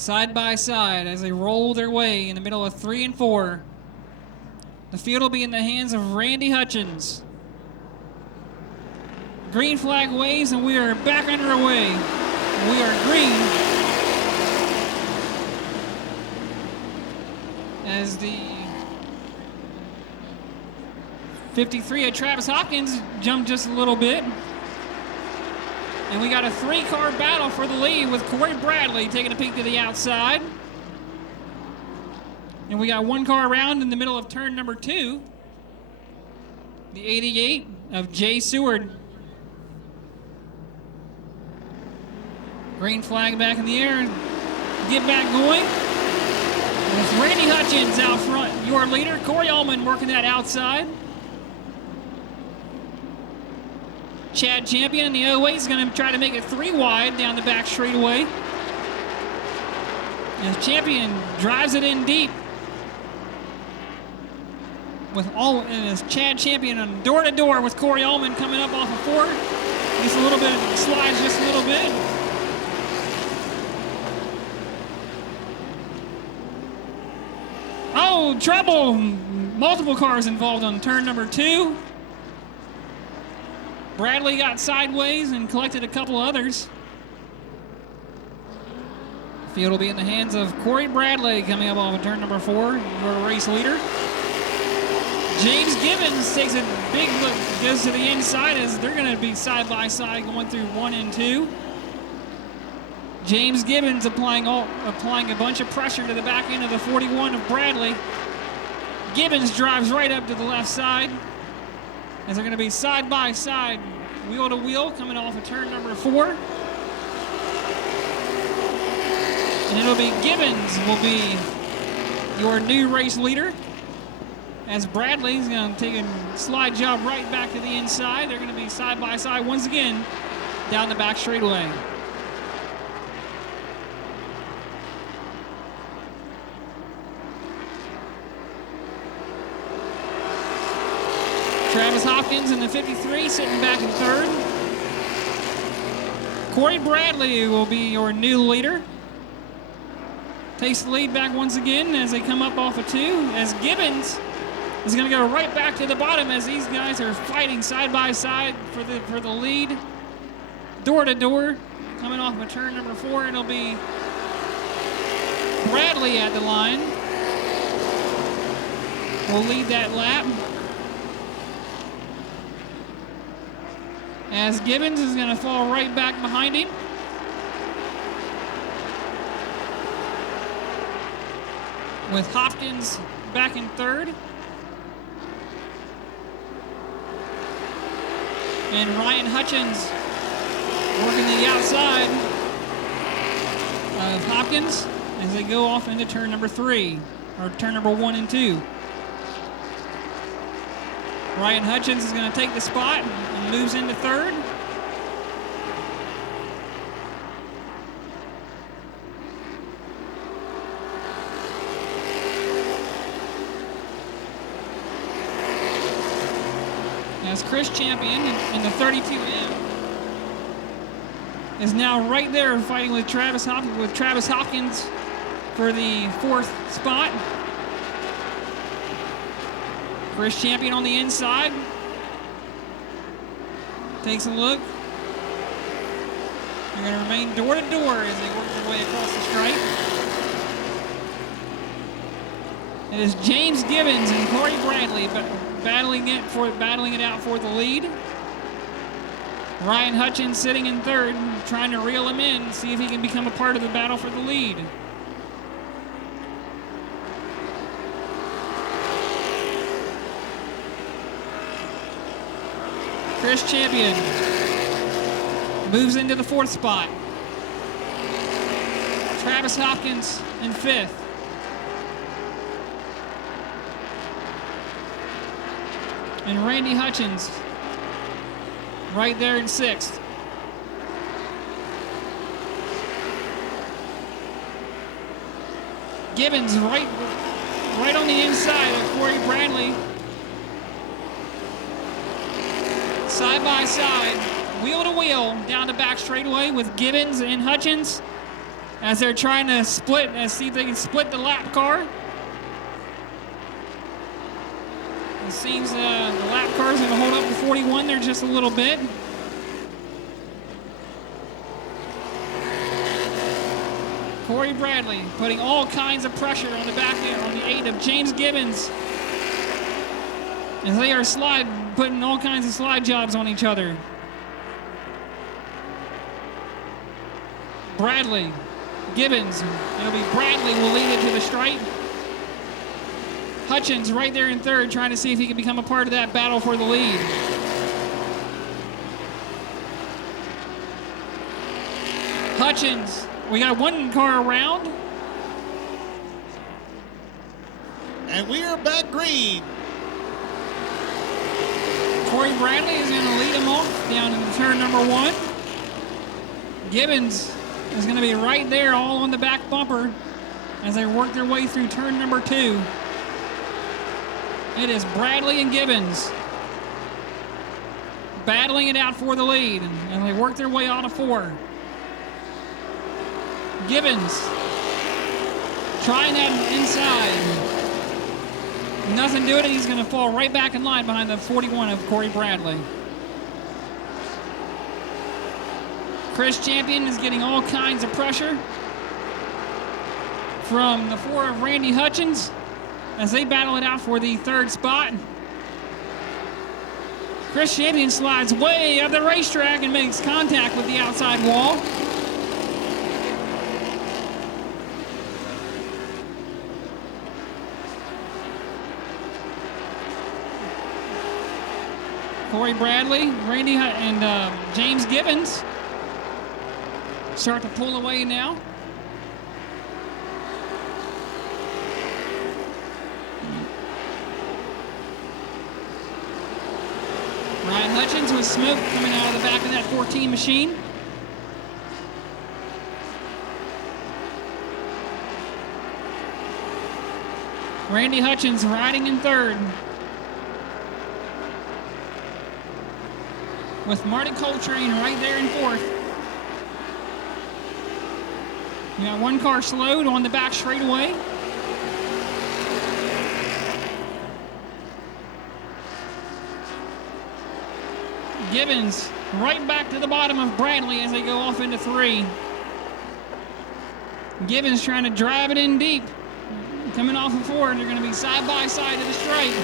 Side by side as they roll their way in the middle of 3 and 4. The field will be in the hands of Randy Hutchins. Green flag waves and we are back underway. We are green as the 53 of Travis Hopkins jumped just a little bit. And we got a 3-car battle for the lead with Cory Bradley taking a peek to the outside. And we got 1 car around in the middle of turn number 2. The 88 of Jay Seward. Green flag back in the air. Get back going. With Randy Hutchins out front, your leader. Corey Ullman working that outside. Chad Champion in the 08 is going to try to make it 3 wide down the back straightaway. As Champion drives it in deep. As Chad Champion on door-to-door with Corey Ullman coming up off of 4. Just a little bit, slides just a little bit. Oh, trouble! Multiple cars involved on turn number 2. Bradley got sideways and collected a couple others. The field will be in the hands of Cory Bradley coming up off of turn number 4, your race leader. James Gibbons takes a big look, goes to the inside as they're going to be side by side going through 1 and 2. James Gibbons applying a bunch of pressure to the back end of the 41 of Bradley. Gibbons drives right up to the left side as they're going to be side by side, wheel to wheel, coming off of turn number 4. And it'll be Gibbons will be your new race leader, as Bradley's going to take a slide job right back to the inside. They're going to be side by side once again down the back straightaway. Travis Hopkins in the 53 sitting back in 3rd. Cory Bradley will be your new leader. Takes the lead back once again as they come up off of 2. As Gibbons is going to go right back to the bottom as these guys are fighting side by side for the lead. Door to door, coming off of turn number 4. It'll be Bradley at the line. Will lead that lap. As Gibbons is going to fall right back behind him. With Hopkins back in 3rd. And Ryan Hutchins working the outside of Hopkins as they go off into turn number 3, or turn number 1 and 2. Ryan Hutchins is going to take the spot and moves into 3rd. As Chris Champion in the 32M is now right there fighting with Travis Hopkins for the 4th spot. Chris Champion on the inside. Takes a look. They're going to remain door to door as they work their way across the stripe. It is James Gibbons and Cory Bradley battling it out for the lead. Ryan Hutchins sitting in 3rd, trying to reel him in, see if he can become a part of the battle for the lead. Chris Champion moves into the 4th spot. Travis Hopkins in 5th. And Randy Hutchins right there in 6th. Gibbons right on the inside of Cory Bradley. Side by side, wheel to wheel down the back straightaway with Gibbons and Hutchins. as they're trying to see if they can split the lap car. It seems the lap car is going to hold up to 41 there just a little bit. Cory Bradley putting all kinds of pressure on the back end on the 8 of James Gibbons, as they are putting all kinds of slide jobs on each other. Bradley, Gibbons, it'll be Bradley will lead it to the stripe. Hutchins right there in third, trying to see if he can become a part of that battle for the lead. Hutchins, we got one car around. And we are back green. Cory Bradley is going to lead him off down into turn number 1. Gibbons is going to be right there all on the back bumper as they work their way through turn number 2. It is Bradley and Gibbons battling it out for the lead, and they work their way out of 4. Gibbons trying that inside. Nothing doing it. He's going to fall right back in line behind the 41 of Cory Bradley. Chris Champion is getting all kinds of pressure from the 4 of Randy Hutchins as they battle it out for the 3rd spot. Chris Champion slides way up the racetrack and makes contact with the outside wall. Cory Bradley, Randy and James Gibbons start to pull away now. Ryan Hutchins with smoke coming out of the back of that 14 machine. Randy Hutchins riding in 3rd. With Marty Coltrane right there in 4th. We got one car slowed on the back straightaway. Gibbons right back to the bottom of Bradley as they go off into 3. Gibbons trying to drive it in deep. Coming off of 4, they're going to be side by side to the stripe.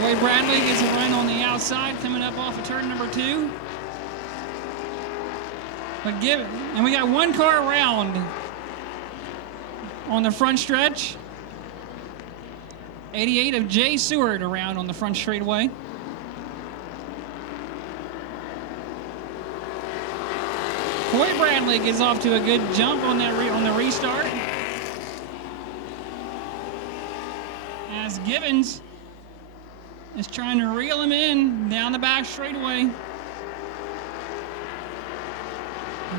Cory Bradley gets a run on the outside coming up off of turn number 2. But and we got one car around on the front stretch. 88 of Jay Seward around on the front straightaway. Cory Bradley gets off to a good jump on that on the restart. As Gibbons is trying to reel him in down the back straightaway.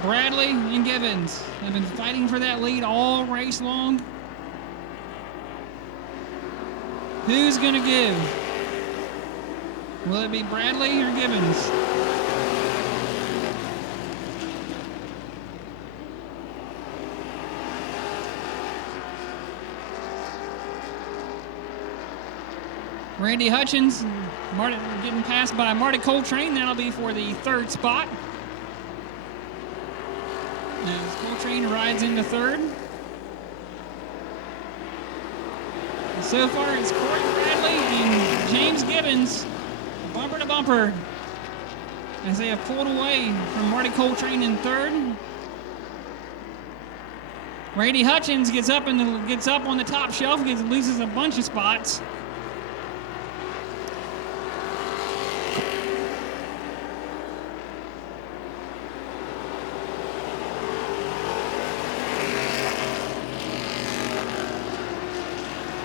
Bradley and Gibbons have been fighting for that lead all race long. Who's going to give? Will it be Bradley or Gibbons? Randy Hutchins, getting passed by Marty Coltrane. That'll be for the 3rd spot. As Coltrane rides into 3rd. And so far, it's Cory Bradley and James Gibbons, bumper to bumper, as they have pulled away from Marty Coltrane in 3rd. Randy Hutchins gets up on the top shelf, loses a bunch of spots.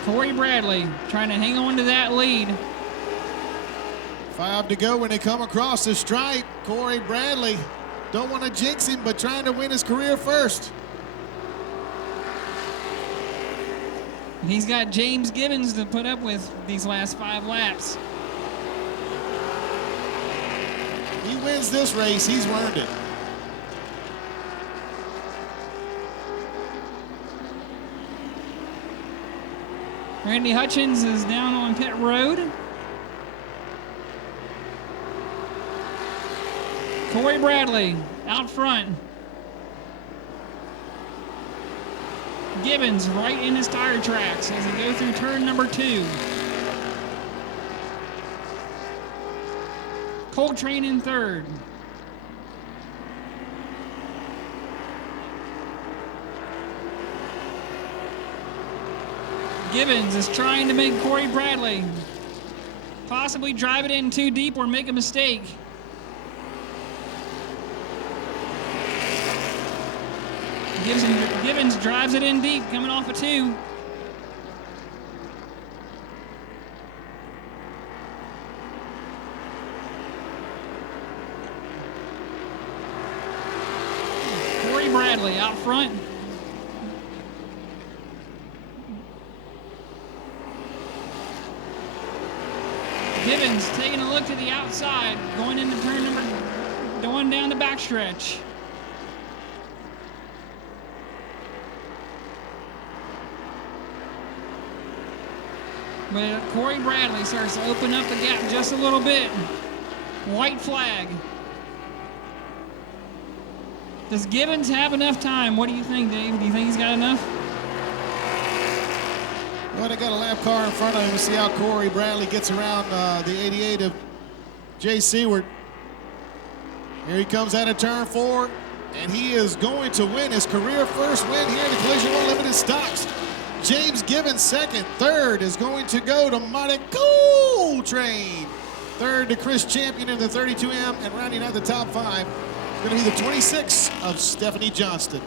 Cory Bradley trying to hang on to that lead. 5 to go when they come across the stripe. Cory Bradley, don't want to jinx him, but trying to win his career first. He's got James Gibbons to put up with these last 5 laps. wins this race, he's earned it. Randy Hutchins is down on pit road. Cory Bradley out front. Gibbons right in his tire tracks as they go through turn number 2. Coltrane in third. Gibbons is trying to make Cory Bradley possibly drive it in too deep or make a mistake. Gibbons drives it in deep, coming off a 2. Cory Bradley out front. Gibbons taking a look to the outside, going into going down the backstretch. But Cory Bradley starts to open up the gap just a little bit. White flag. Does Gibbons have enough time? What do you think, Dave? Do you think he's got enough? Well, they got a lap car in front of him. See how Cory Bradley gets around the 88 of Jay Seward. Here he comes out of turn 4, and he is going to win his career first win here in the Collision World Limited Stocks. James Gibbons second. Third is going to go to Monty Coltrane. Third to Chris Champion in the 32M, and rounding out the top 5 is going to be the 26 of Stephanie Johnston.